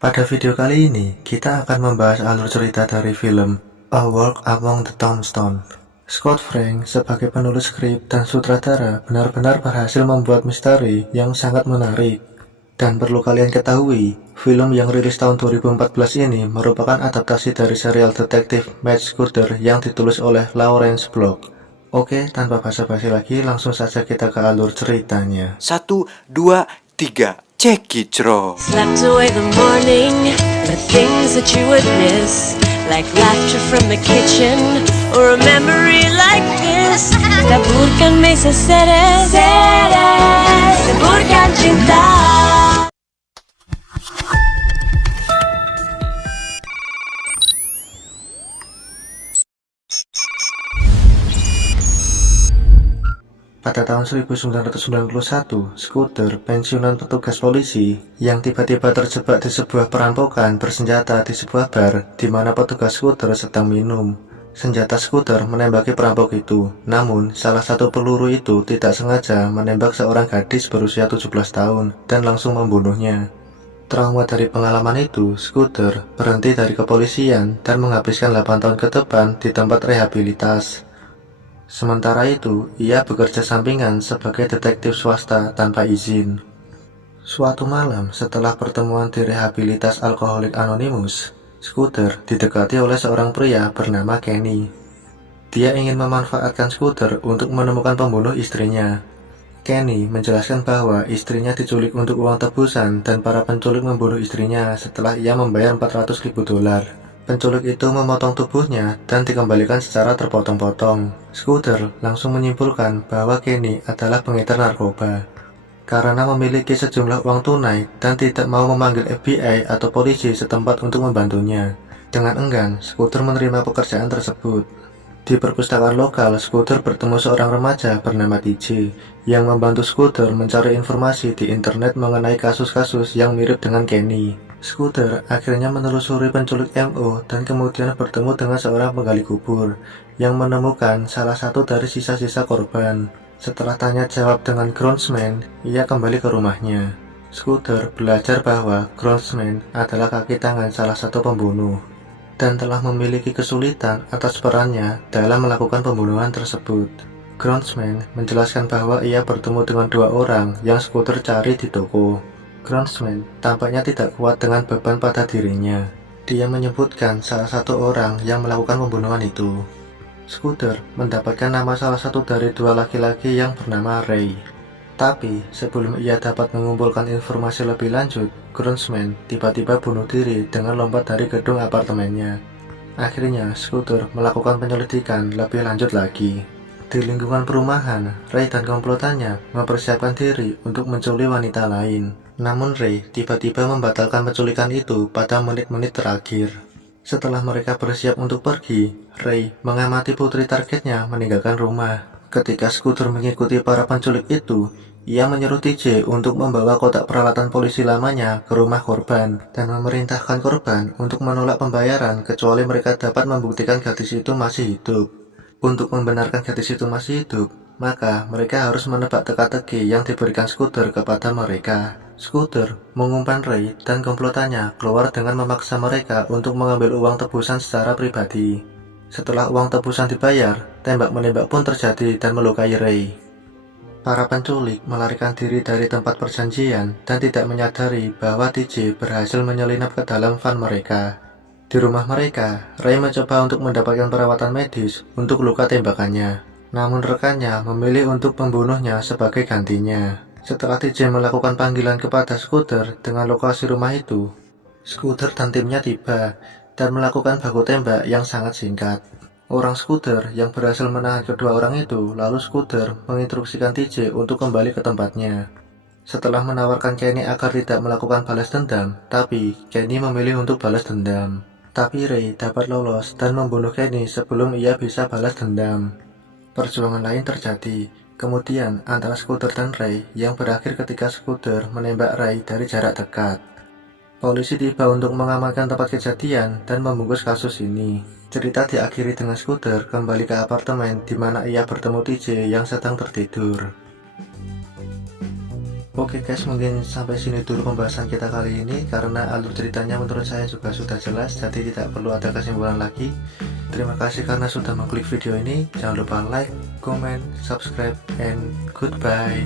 Pada video kali ini, kita akan membahas alur cerita dari film A Walk Among the Tombstones. Scott Frank sebagai penulis skrip dan sutradara benar-benar berhasil membuat misteri yang sangat menarik. Dan perlu kalian ketahui, film yang rilis tahun 2014 ini merupakan adaptasi dari serial detektif Matt Scudder yang ditulis oleh Lawrence Block. Oke, tanpa basa-basi lagi, langsung saja kita ke alur ceritanya. 1, 2, 3, cekicro. Slept away the morning, the things that you would miss, like laughter from the kitchen, or a memory like this. Taburkan mesa seres, taburkan cinta. Pada tahun 1991, Scudder, pensiunan petugas polisi, yang tiba-tiba terjebak di sebuah perampokan bersenjata di sebuah bar di mana petugas Scudder sedang minum. Senjata Scudder menembaki perampok itu, namun salah satu peluru itu tidak sengaja menembak seorang gadis berusia 17 tahun dan langsung membunuhnya. Trauma dari pengalaman itu, Scudder berhenti dari kepolisian dan menghabiskan 8 tahun ke depan di tempat rehabilitas. Sementara itu, ia bekerja sampingan sebagai detektif swasta tanpa izin. Suatu malam, setelah pertemuan di rehabilitas Alkoholik Anonymous, Scudder didekati oleh seorang pria bernama Kenny. Dia ingin memanfaatkan Scudder untuk menemukan pembunuh istrinya. Kenny menjelaskan bahwa istrinya diculik untuk uang tebusan dan para penculik membunuh istrinya setelah ia membayar $400.000. Penculik itu memotong tubuhnya dan dikembalikan secara terpotong-potong. Scudder langsung menyimpulkan bahwa Kenny adalah pengedar narkoba. Karena memiliki sejumlah uang tunai dan tidak mau memanggil FBI atau polisi setempat untuk membantunya. Dengan enggan, Scudder menerima pekerjaan tersebut. Di perpustakaan lokal, Scudder bertemu seorang remaja bernama TJ yang membantu Scudder mencari informasi di internet mengenai kasus-kasus yang mirip dengan Kenny. Scudder akhirnya menelusuri penculik MO dan kemudian bertemu dengan seorang penggali kubur yang menemukan salah satu dari sisa-sisa korban. Setelah tanya jawab dengan groundsman, ia kembali ke rumahnya. Scudder belajar bahwa groundsman adalah kaki tangan salah satu pembunuh dan telah memiliki kesulitan atas perannya dalam melakukan pembunuhan tersebut. Groundsman menjelaskan bahwa ia bertemu dengan dua orang yang Scudder cari di toko. Groundsman tampaknya tidak kuat dengan beban pada dirinya. Dia menyebutkan salah satu orang yang melakukan pembunuhan itu. Scudder mendapatkan nama salah satu dari dua laki-laki yang bernama Ray. Tapi sebelum ia dapat mengumpulkan informasi lebih lanjut, Groundsman tiba-tiba bunuh diri dengan lompat dari gedung apartemennya. Akhirnya Scudder melakukan penyelidikan lebih lanjut lagi. Di lingkungan perumahan, Ray dan komplotannya mempersiapkan diri untuk menculik wanita lain. Namun Ray tiba-tiba membatalkan penculikan itu pada menit-menit terakhir. Setelah mereka bersiap untuk pergi, Ray mengamati putri targetnya meninggalkan rumah. Ketika Scudder mengikuti para penculik itu, ia menyuruh TJ untuk membawa kotak peralatan polisi lamanya ke rumah korban dan memerintahkan korban untuk menolak pembayaran kecuali mereka dapat membuktikan gadis itu masih hidup. Untuk membenarkan gadis itu masih hidup, maka mereka harus menebak teka-teki yang diberikan Scudder kepada mereka. Scudder mengumpan Ray dan komplotannya keluar dengan memaksa mereka untuk mengambil uang tebusan secara pribadi. Setelah uang tebusan dibayar, tembak-menembak pun terjadi dan melukai Ray. Para penculik melarikan diri dari tempat perjanjian dan tidak menyadari bahwa TJ berhasil menyelinap ke dalam van mereka. Di rumah mereka, Ray mencoba untuk mendapatkan perawatan medis untuk luka tembakannya. Namun rekannya memilih untuk membunuhnya sebagai gantinya. Setelah TJ melakukan panggilan kepada Scudder dengan lokasi rumah itu, Scudder dan timnya tiba dan melakukan baku tembak yang sangat singkat. Orang Scudder yang berhasil menahan kedua orang itu, lalu Scudder menginstruksikan TJ untuk kembali ke tempatnya. Setelah menawarkan Kenny agar tidak melakukan balas dendam, tapi Kenny memilih untuk balas dendam. Tapi Ray dapat lolos dan membunuh Kenny sebelum ia bisa balas dendam. Perjuangan lain terjadi kemudian antara Scudder dan Ray yang berakhir ketika Scudder menembak Ray dari jarak dekat. Polisi tiba untuk mengamankan tempat kejadian dan membungkus kasus ini. Cerita diakhiri dengan Scudder kembali ke apartemen di mana ia bertemu TJ yang sedang tertidur. Oke guys, mungkin sampai sini dulu pembahasan kita kali ini, karena alur ceritanya menurut saya juga sudah jelas, jadi tidak perlu ada kesimpulan lagi. Terima kasih karena sudah mengklik video ini. Jangan lupa like, comment, subscribe, and goodbye.